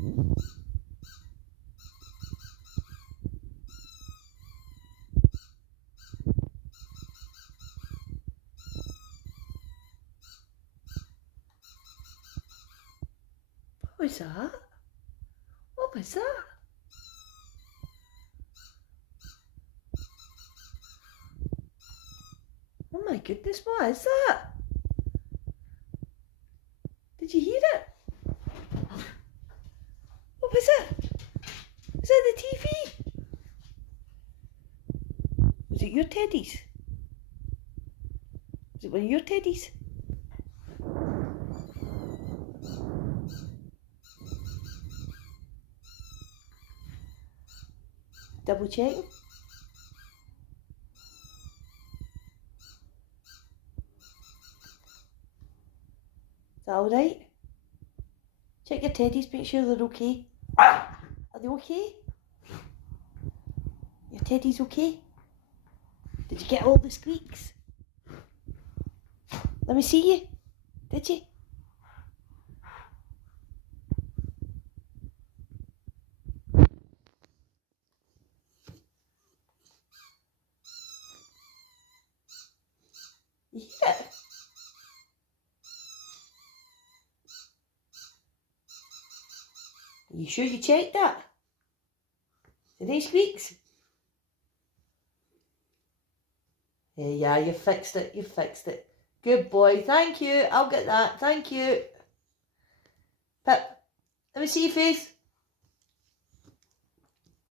What was that? What was that? Oh my goodness, what is that? Did you hear it? What was it? Was that the TV? Was it your teddies? Was it one of your teddies? Double check. Is that alright? Check your teddies, make sure they're okay. Are they okay? Your teddies okay? Did you get all the squeaks? Let me see you. Did you? Yeah. Are you sure you checked that? Did they squeaks? Yeah, you fixed it, you fixed it. Good boy, thank you, I'll get that, thank you. Pip, let me see your face.